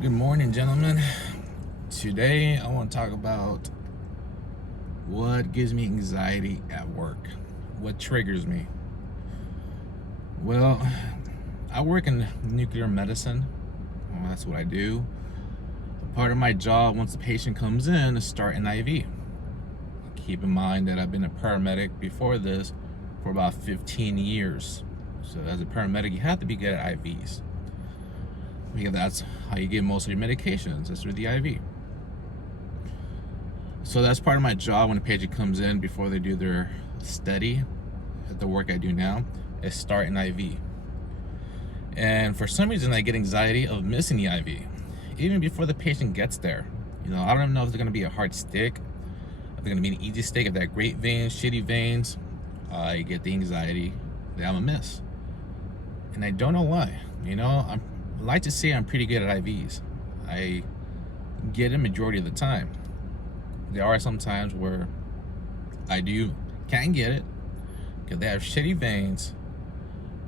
Good morning, gentlemen. Today, I want to talk about what gives me anxiety at work. What triggers me? Well, I work in nuclear medicine. Well, that's what I do. Part of my job, once the patient comes in, is start an IV. Keep in mind that I've been a paramedic before this for about 15 years. So, as a paramedic, you have to be good at IVs, because that's how you get most of your medications, is through the IV. So that's part of my job when a patient comes in before they do their study at the work I do now, is start an IV. And for some reason, I get anxiety of missing the IV, even before the patient gets there. I don't even know if they're gonna be a hard stick, if they're gonna be an easy stick, if they're great veins, shitty veins. I get the anxiety that I'm gonna miss. And I don't know why. I like to say I'm pretty good at IVs. I get it majority of the time. There are some times where I can't get it because they have shitty veins,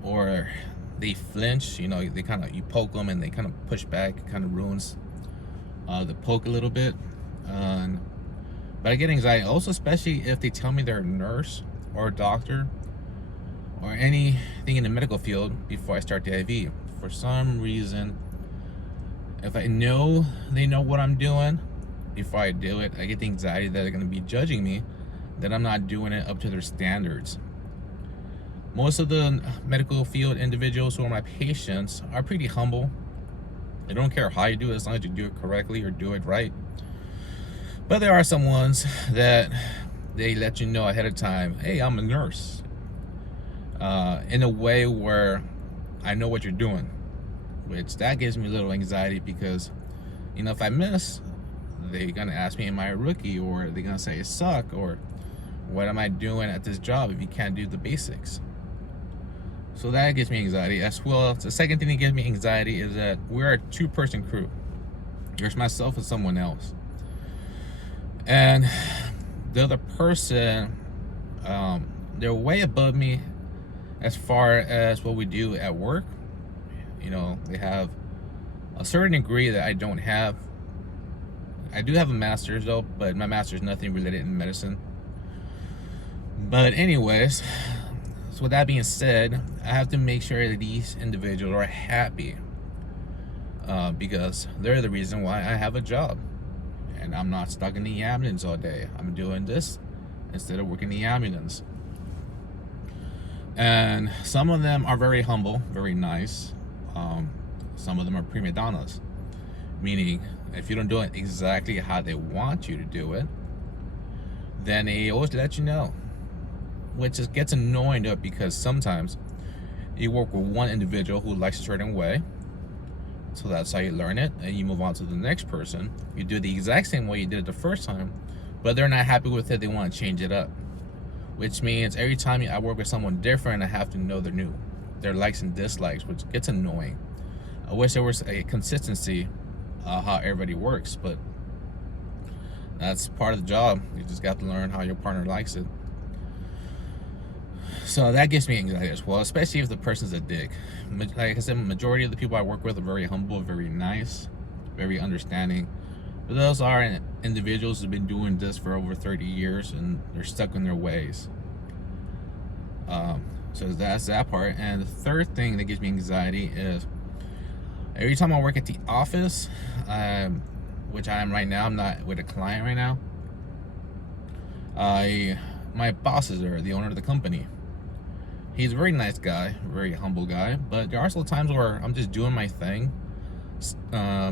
or they flinch. They kind of, you poke them and they kind of push back. It kind of ruins the poke a little bit. But I get anxiety also, especially if they tell me they're a nurse or a doctor or anything in the medical field before I start the IV. For some reason, if I know they know what I'm doing before I do it, I get the anxiety that they're going to be judging me, that I'm not doing it up to their standards. Most of the medical field individuals who are my patients are pretty humble. They don't care how you do it, as long as you do it correctly or do it right. But there are some ones that they let you know ahead of time, hey, I'm a nurse, in a way where I know what you're doing, which that gives me a little anxiety, because if I miss, they're gonna ask me, am I a rookie? Or they're gonna say I suck, or what am I doing at this job if you can't do the basics? So that gives me anxiety. As well, the second thing that gives me anxiety is that we're a two-person crew. There's myself and someone else, and the other person, they're way above me as far as what we do at work. They have a certain degree that I don't have. I do have a master's though, but my master's is nothing related in medicine. But anyways, so with that being said, I have to make sure that these individuals are happy, because they're the reason why I have a job, and I'm not stuck in the ambulance all day. I'm doing this instead of working the ambulance. And some of them are very humble, very nice. Some of them are prima donnas, meaning if you don't do it exactly how they want you to do it, then they always let you know, which just gets annoying though, because sometimes you work with one individual who likes a certain way, so that's how you learn it, and you move on to the next person. You do the exact same way you did it the first time, but they're not happy with it. They want to change it up, which means every time I work with someone different, I have to know their likes and dislikes, which gets annoying. I wish there was a consistency how everybody works, but that's part of the job. You just got to learn how your partner likes it. So that gives me anxiety as well, especially if the person's a dick. Like I said, majority of the people I work with are very humble, very nice, very understanding. But those are individuals who've been doing this for over 30 years and they're stuck in their ways. So that's that part. And the third thing that gives me anxiety is every time I work at the office, which I am right now, I'm not with a client right now. My boss is there, the owner of the company. He's a very nice guy, very humble guy, but there are still times where I'm just doing my thing,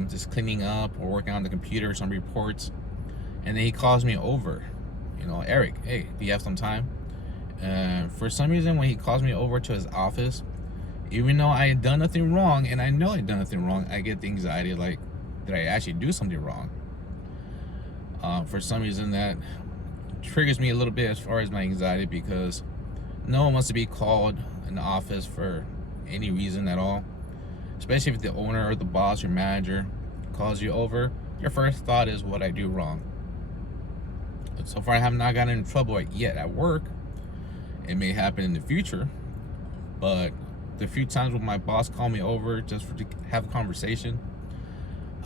just cleaning up or working on the computer, some reports, and then he calls me over. Eric, hey, do you have some time? And for some reason, when he calls me over to his office, even though I had done nothing wrong, and I know I'd done nothing wrong, I get the anxiety, like, did I actually do something wrong? For some reason, that triggers me a little bit as far as my anxiety, because no one wants to be called in the office for any reason at all, especially if the owner or the boss or manager calls you over. Your first thought is, what I do wrong? But so far, I have not gotten in trouble yet at work. It may happen in the future, but the few times when my boss called me over just to have a conversation,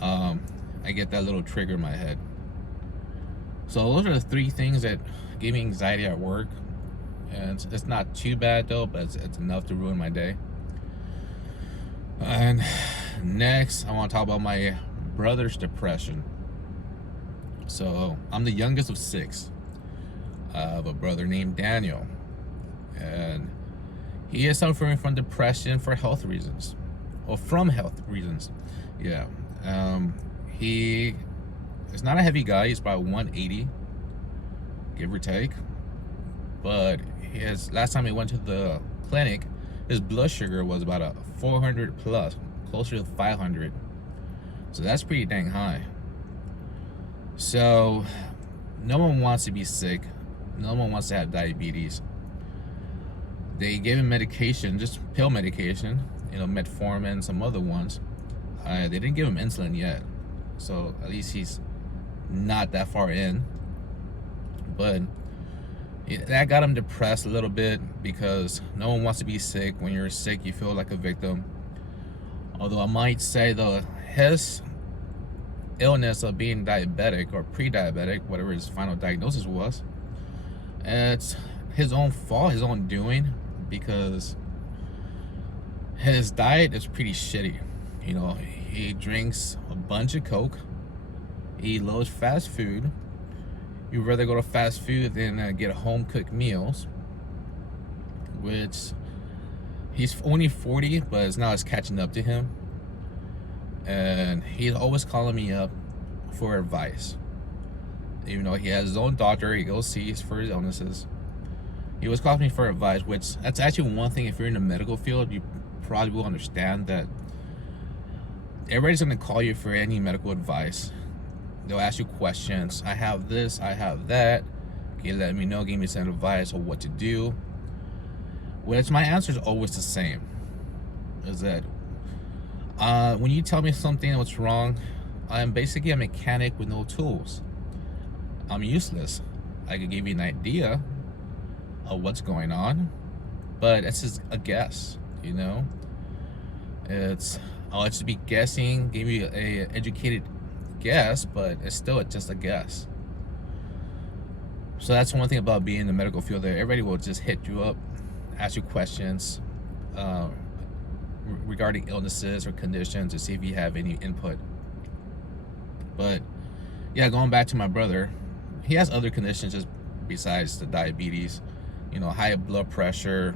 I get that little trigger in my head. So those are the three things that gave me anxiety at work. And it's not too bad though, but it's enough to ruin my day. And next, I want to talk about my brother's depression. So I'm the youngest of six. I have a brother named Daniel, and he is suffering from depression for health reasons, or from health reasons. Yeah. He is not a heavy guy. He's about 180, give or take. But his last time he went to the clinic, his blood sugar was about a 400 plus, closer to 500. So that's pretty dang high. So no one wants to be sick. No one wants to have diabetes. They gave him medication, just pill medication, metformin, some other ones. They didn't give him insulin yet. So at least he's not that far in. But that got him depressed a little bit, because no one wants to be sick. When you're sick, you feel like a victim. Although I might say, though, his illness of being diabetic or pre-diabetic, whatever his final diagnosis was, it's his own fault, his own doing, because his diet is pretty shitty. He drinks a bunch of Coke. He loves fast food. He'd rather go to fast food than get home cooked meals, which he's only 40, but now it's catching up to him. And he's always calling me up for advice. Even though he has his own doctor, he goes sees for his illnesses. He was calling me for advice, which that's actually one thing. If you're in the medical field, you probably will understand that everybody's going to call you for any medical advice. They'll ask you questions. I have this, I have that. Can you let me know, give me some advice on what to do? Which my answer is always the same. Is that when you tell me something what's wrong, I'm basically a mechanic with no tools. I'm useless. I could give you an idea of what's going on, but it's just a guess, I'll just be guessing, give you a educated guess, but it's still just a guess. So that's one thing about being in the medical field, there everybody will just hit you up, ask you questions regarding illnesses or conditions to see if you have any input. But yeah, going back to my brother, he has other conditions just besides the diabetes, high blood pressure,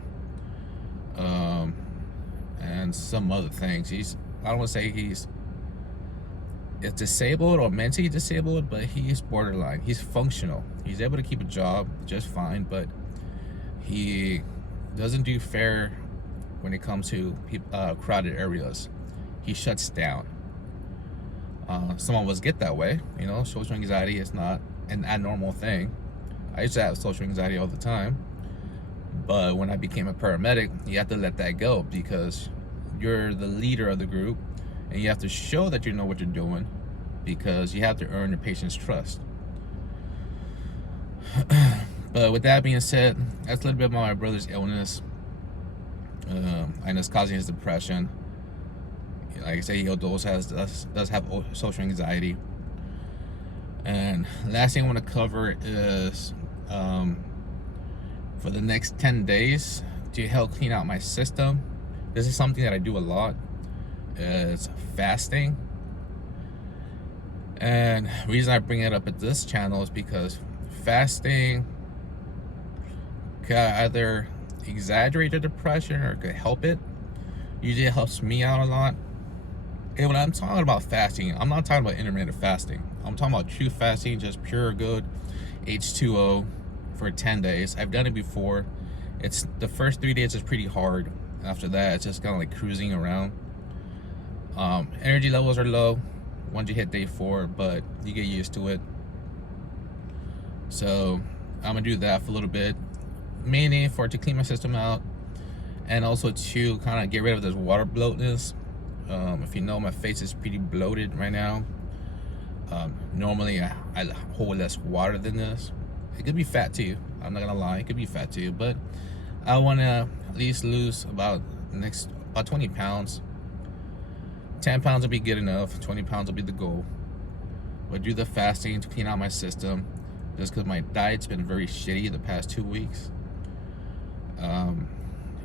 and some other things. I don't want to say he's disabled or mentally disabled, but he's borderline. He's functional. He's able to keep a job just fine, but he doesn't do fair when it comes to crowded areas. He shuts down. Some of us get that way. Social anxiety is not an abnormal thing. I used to have social anxiety all the time, but when I became a paramedic, you have to let that go, because you're the leader of the group and you have to show that you know what you're doing, because you have to earn the patient's trust. But with that being said, that's a little bit about my brother's illness, and it's causing his depression. Like I say, he does have social anxiety. And last thing I want to cover is for the next 10 days to help clean out my system. This is something that I do a lot, is fasting. And the reason I bring it up at this channel is because fasting can either exaggerate the depression or could help it. Usually it helps me out a lot. And when I'm talking about fasting, I'm not talking about intermittent fasting. I'm talking about true fasting, just pure good H2O for 10 days. I've done it before. It's the first 3 days is pretty hard. After that, it's just kind of like cruising around. Energy levels are low once you hit day 4, but you get used to it. So I'm gonna do that for a little bit, mainly to clean my system out, and also to kind of get rid of this water bloatness. If you know, my face is pretty bloated right now. Normally I hold less water than this. It could be fat too, I'm not gonna lie, it could be fat too, but I want to at least lose about 20 pounds. 10 pounds will be good enough. 20 pounds will be the goal. But do the fasting to clean out my system, just because my diet's been very shitty the past 2 weeks.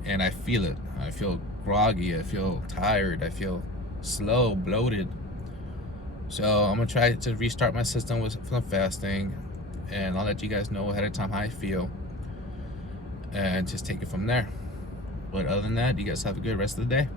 And I feel it. I feel groggy. I feel tired. I feel slow, bloated. So I'm gonna try to restart my system with some fasting, and I'll let you guys know ahead of time how I feel, and just take it from there. But other than that, you guys have a good rest of the day.